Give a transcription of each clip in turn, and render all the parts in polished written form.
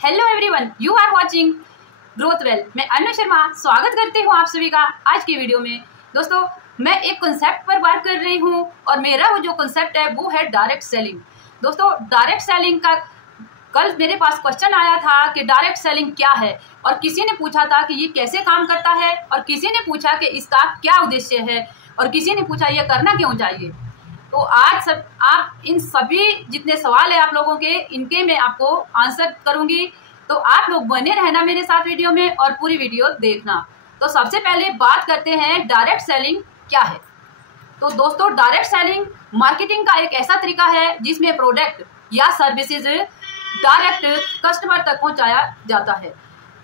Hello everyone, you are watching Growth Well. मैं अनु शर्मा स्वागत करती हूँ आप सभी का आज की वीडियो में। दोस्तों, मैं एक कॉन्सेप्ट पर बात कर रही हूँ और मेरा वो जो कॉन्सेप्ट है वो है डायरेक्ट सेलिंग। दोस्तों, डायरेक्ट सेलिंग का कल मेरे पास क्वेश्चन आया था कि डायरेक्ट सेलिंग क्या है, और किसी ने पूछा था कि ये कैसे काम करता है, और किसी ने पूछा कि इसका क्या उद्देश्य है, और किसी ने पूछा ये करना क्यों चाहिए। तो आज आप इन सभी जितने सवाल है आप लोगों के, इनके मैं आपको आंसर करूंगी। तो आप लोग बने रहना मेरे साथ वीडियो में और पूरी वीडियो देखना। तो सबसे पहले बात करते हैं डायरेक्ट सेलिंग क्या है। तो दोस्तों, डायरेक्ट सेलिंग मार्केटिंग का एक ऐसा तरीका है जिसमें प्रोडक्ट या सर्विसेज डायरेक्ट कस्टमर तक पहुंचाया जाता है,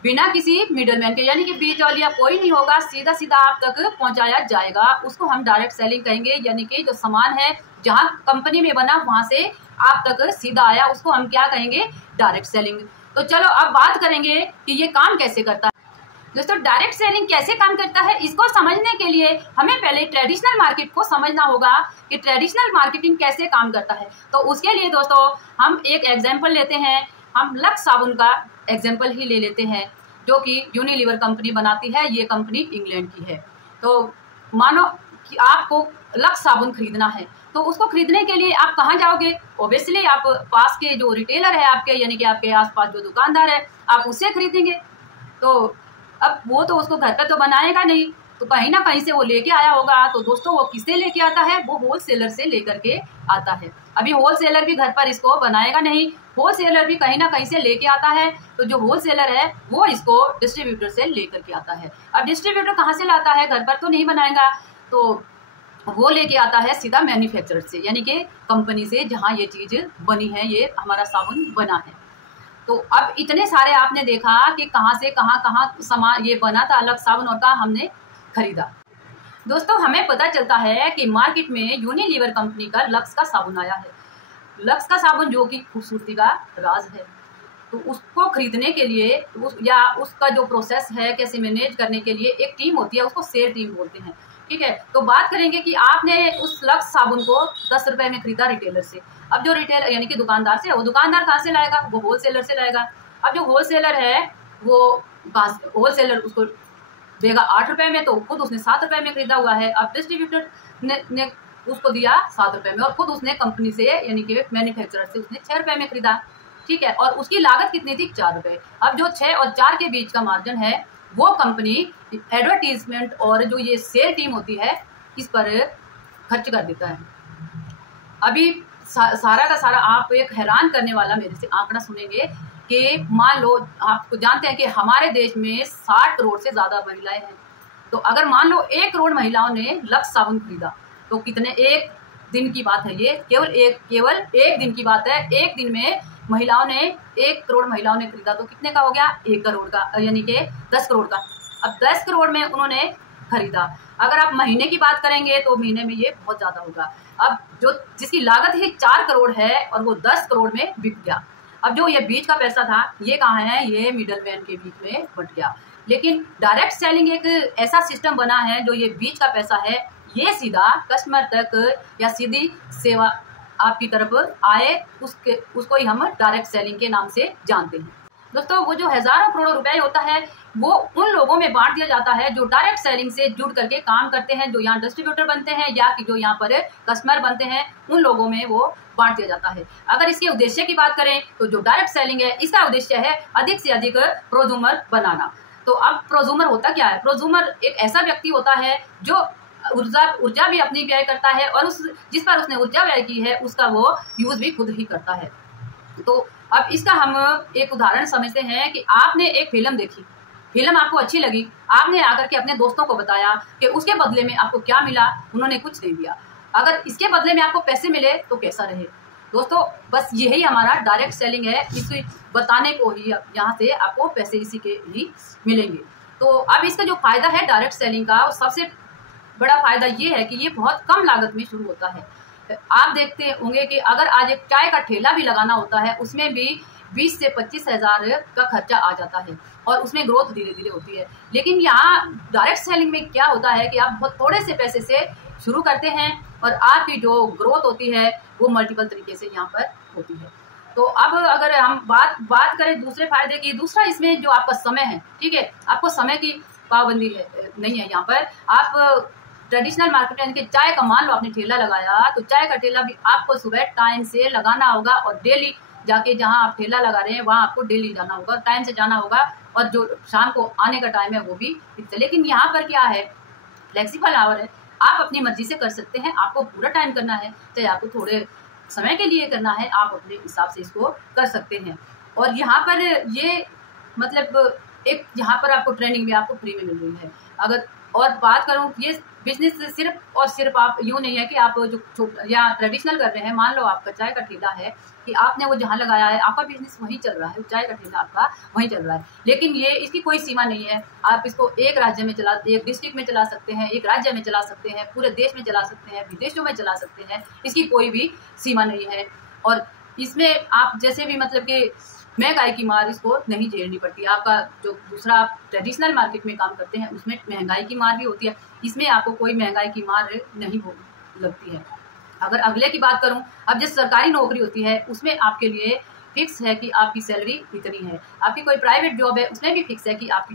बिना किसी मिडलमैन के, यानी कि बीच वाली कोई नहीं होगा, सीधा सीधा आप तक पहुंचाया जाएगा। उसको हम डायरेक्ट सेलिंग कहेंगे, यानी कि जो सामान है जहां कंपनी में बना वहां से आप तक सीधा आया, उसको हम क्या कहेंगे, डायरेक्ट सेलिंग। तो चलो अब बात करेंगे कि ये काम कैसे करता है। दोस्तों, डायरेक्ट सेलिंग कैसे काम करता है, इसको समझने के लिए हमें पहले ट्रेडिशनल मार्केट को समझना होगा कि ट्रेडिशनल मार्केटिंग कैसे काम करता है। तो उसके लिए दोस्तों हम एक एग्जाम्पल लेते हैं। हम लक्स साबुन का एग्जाम्पल ही ले लेते हैं, जो कि यूनिलीवर कंपनी बनाती है। ये कंपनी इंग्लैंड की है। तो मानो कि आपको लक्स साबुन खरीदना है, तो उसको खरीदने के लिए आप कहाँ जाओगे? ओब्वियसली आप पास के जो रिटेलर है आपके, यानी कि आपके आसपास जो दुकानदार है, आप उससे खरीदेंगे। तो अब वो तो उसको घर पे तो बनाएगा नहीं, तो कहीं ना कहीं से वो लेके आया होगा। तो दोस्तों, वो किससे लेके आता है? वो होलसेलर से लेकर के आता है। अभी होलसेलर भी घर पर इसको बनाएगा नहीं, होलसेलर भी कहीं ना कहीं से लेके आता है। तो जो होलसेलर है वो इसको डिस्ट्रीब्यूटर से लेकर के आता है। अब डिस्ट्रीब्यूटर कहाँ से लाता है? घर पर तो नहीं बनाएगा, तो वो लेके आता है सीधा मैन्युफैक्चरर से, यानी कि कंपनी से जहाँ ये चीज बनी है, ये हमारा साबुन बना है। तो अब इतने सारे आपने देखा कि कहाँ से कहाँ सामान ये बना था अलग साबुन, और कहाँ हमने खरीदा। दोस्तों, हमें पता चलता है कि मार्केट में यूनिलीवर कंपनी का लक्स का साबुन आया है। लक्स का साबुन जो कि खूबसूरती का राज है। तो उसको खरीदने के लिए या उसका जो प्रोसेस है कैसे मैनेज करने के लिए एक टीम होती है, उसको सेल टीम बोलते हैं। ठीक है, तो बात करेंगे कि आपने उस लक्स साबुन को 10 रुपए में खरीदा रिटेलर से। अब जो रिटेलर यानी कि दुकानदार से, वो दुकानदार कहाँ से लाएगा? वो होलसेलर से लाएगा। अब जो होलसेलर है वो होलसेलर उसको देगा 8 रुपए में, तो खुद उसने 7 रुपए में खरीदा हुआ है। अब डिस्ट्रीब्यूटर ने उसको दिया 7 रुपए में, और खुद उसने कंपनी से यानी कि मैन्युफैक्चरर से उसने 6 रुपए में खरीदा। ठीक है, और उसकी लागत कितनी थी? 4 रुपए। अब जो 6 और 4 के बीच का मार्जिन है वो कंपनी एडवर्टीजमेंट और जो ये सेल टीम होती है इस पर खर्च कर देता है। अभी सारा का सारा आप एक हैरान करने वाला मेरे से आंकड़ा सुनेंगे कि मान लो, आपको जानते हैं कि हमारे देश में 60 करोड़ से ज्यादा महिलाएं हैं। तो अगर मान लो 1 करोड़ महिलाओं ने लक्स साबुन खरीदा, तो कितने, एक दिन की बात है ये, केवल एक दिन की बात है। एक दिन में महिलाओं ने 1 करोड़ महिलाओं ने खरीदा, तो कितने का हो गया? 1 करोड़ का, यानी कि 10 करोड़ का। अब 10 करोड़ में उन्होंने खरीदा। अगर आप महीने की बात करेंगे तो महीने में ये बहुत ज्यादा होगा। अब जो जिसकी लागत ही 4 करोड़ है और वो 10 करोड़ में बिक गया। अब जो ये बीच का पैसा था ये कहाँ है? ये मिडलमैन के बीच में बट गया। लेकिन डायरेक्ट सेलिंग एक ऐसा सिस्टम बना है जो ये बीच का पैसा है ये सीधा कस्टमर तक या सीधी सेवा आपकी तरफ आए, उसको ही हम डायरेक्ट सेलिंग के नाम से जानते हैं। दोस्तों, वो जो हजारों करोड़ों रुपए होता है वो उन लोगों में बांट दिया जाता है जो डायरेक्ट सेलिंग से जुड़ करके काम करते हैं, जो यहाँ डिस्ट्रीब्यूटर बनते हैं या कि जो यहाँ पर कस्टमर बनते हैं, उन लोगों में वो बांट दिया जाता है। अगर इसके उद्देश्य की बात करें तो जो डायरेक्ट सेलिंग है इसका उद्देश्य है अधिक से अधिक प्रोज्यूमर बनाना। तो अब प्रोज्यूमर होता क्या है? प्रोज्यूमर एक ऐसा व्यक्ति होता है जो ऊर्जा भी अपनी व्यय करता है, और जिस पर उसने ऊर्जा व्यय की है उसका वो यूज भी खुद ही करता है। तो अब इसका हम एक उदाहरण समझते हैं कि आपने एक फिल्म देखी, फिल्म आपको अच्छी लगी, आपने आकर के अपने दोस्तों को बताया कि उसके बदले में आपको क्या मिला, उन्होंने कुछ नहीं दिया। अगर इसके बदले में आपको पैसे मिले तो कैसा रहे? दोस्तों, बस यही हमारा डायरेक्ट सेलिंग है। इसे बताने को ही यहाँ से आपको पैसे इसी के ही मिलेंगे। तो अब इसका जो फायदा है डायरेक्ट सेलिंग का, सबसे बड़ा फायदा ये है कि ये बहुत कम लागत में शुरू होता है। आप देखते होंगे कि अगर आज एक चाय का ठेला भी लगाना होता है उसमें भी 20 से 25 हजार का खर्चा आ जाता है, और उसमें ग्रोथ धीरे धीरे होती है। लेकिन यहाँ डायरेक्ट सेलिंग में क्या होता है कि आप बहुत थोड़े से पैसे से शुरू करते हैं और आपकी जो ग्रोथ होती है वो मल्टीपल तरीके से यहाँ पर होती है। तो अब अगर हम बात करें दूसरे फायदे की, दूसरा इसमें जो आपका समय है, ठीक है, आपको समय की पाबंदी है नहीं है। यहाँ पर आप ट्रेडिशनल मार्केट यानी कि चाय का, मान लो आपने ठेला लगाया, तो चाय का ठेला भी आपको सुबह टाइम से लगाना होगा और डेली जाके जहाँ आप ठेला लगा रहे हैं वहाँ आपको डेली जाना होगा, टाइम से जाना होगा, और जो शाम को आने का टाइम है वो भी फिक्स है। लेकिन यहाँ पर क्या है, फ्लेक्सिबल आवर है, आप अपनी मर्जी से कर सकते हैं। आपको पूरा टाइम करना है, चाहे आपको थोड़े समय के लिए करना है, आप अपने हिसाब से इसको कर सकते हैं। और यहाँ पर ये मतलब एक यहाँ पर आपको ट्रेनिंग भी आपको फ्री में मिल रही है। अगर और बात करूँ, ये बिजनेस सिर्फ और सिर्फ आप यूँ नहीं है कि आप जो या ट्रेडिशनल कर रहे हैं, मान लो आपका चाय का ठेला है कि आपने वो जहाँ लगाया है आपका बिजनेस वहीं चल रहा है, चाय का ठेला आपका वहीं चल रहा है, लेकिन ये इसकी कोई सीमा नहीं है। आप इसको एक राज्य में एक डिस्ट्रिक्ट में चला सकते हैं, एक राज्य में चला सकते हैं, पूरे देश में चला सकते हैं, विदेशों में चला सकते हैं, इसकी कोई भी सीमा नहीं है। और इसमें आप जैसे भी मतलब कि महंगाई की मार इसको नहीं झेलनी पड़ती। आपका जो दूसरा आप ट्रेडिशनल मार्केट में काम करते हैं उसमें महंगाई की मार भी होती है, इसमें आपको कोई महंगाई की मार नहीं लगती है। अगर अगले की बात करूं, अब जिस सरकारी नौकरी होती है उसमें आपके लिए फिक्स है कि आपकी सैलरी इतनी है। आपकी कोई प्राइवेट जॉब है उसमें भी फिक्स है कि आपकी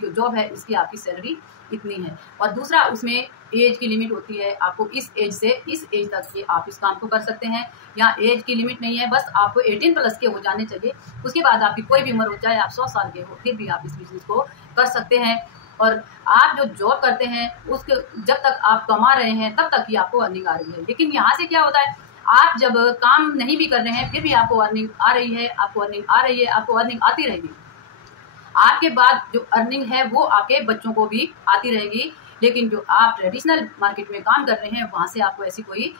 जो जॉब है उसकी आपकी सैलरी इतनी है। और दूसरा उसमें एज की लिमिट होती है, आपको इस एज से इस एज तक के आप इस काम को कर सकते हैं। यहाँ एज की लिमिट नहीं है, बस आपको 18+ के हो जाने चाहिए। उसके बाद आपकी कोई भी उम्र हो, चाहे आप 100 साल के हो, फिर भी आप इस बिजनेस को कर सकते हैं। और आप जो जॉब करते हैं उसके जब तक आप कमा रहे हैं तब तक ही आपको अर्निंग आ रही है। लेकिन यहाँ से क्या होता है, आप जब काम नहीं भी कर रहे हैं फिर भी आपको अर्निंग आ रही है, आपको अर्निंग आती रहेगी। आपके बाद जो अर्निंग है वो आपके बच्चों को भी आती रहेगी। लेकिन जो आप ट्रेडिशनल मार्केट में काम कर रहे हैं वहाँ से आपको ऐसी कोई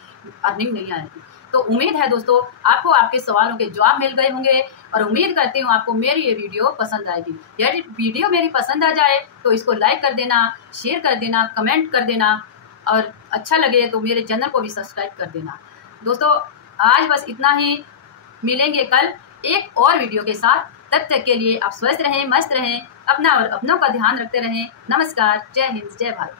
अर्निंग नहीं आएगी। तो उम्मीद है दोस्तों आपको आपके सवालों के जवाब मिल गए होंगे, और उम्मीद करती हूँ आपको मेरी ये वीडियो पसंद आएगी। यदि वीडियो मेरी पसंद आ जाए तो इसको लाइक कर देना, शेयर कर देना, कमेंट कर देना, और अच्छा लगे तो मेरे चैनल को भी सब्सक्राइब कर देना। दोस्तों आज बस इतना ही, मिलेंगे कल एक और वीडियो के साथ। तब तक के लिए आप स्वस्थ रहें, मस्त रहें, अपना और अपनों का ध्यान रखते रहें। नमस्कार, जय हिंद, जय भारत।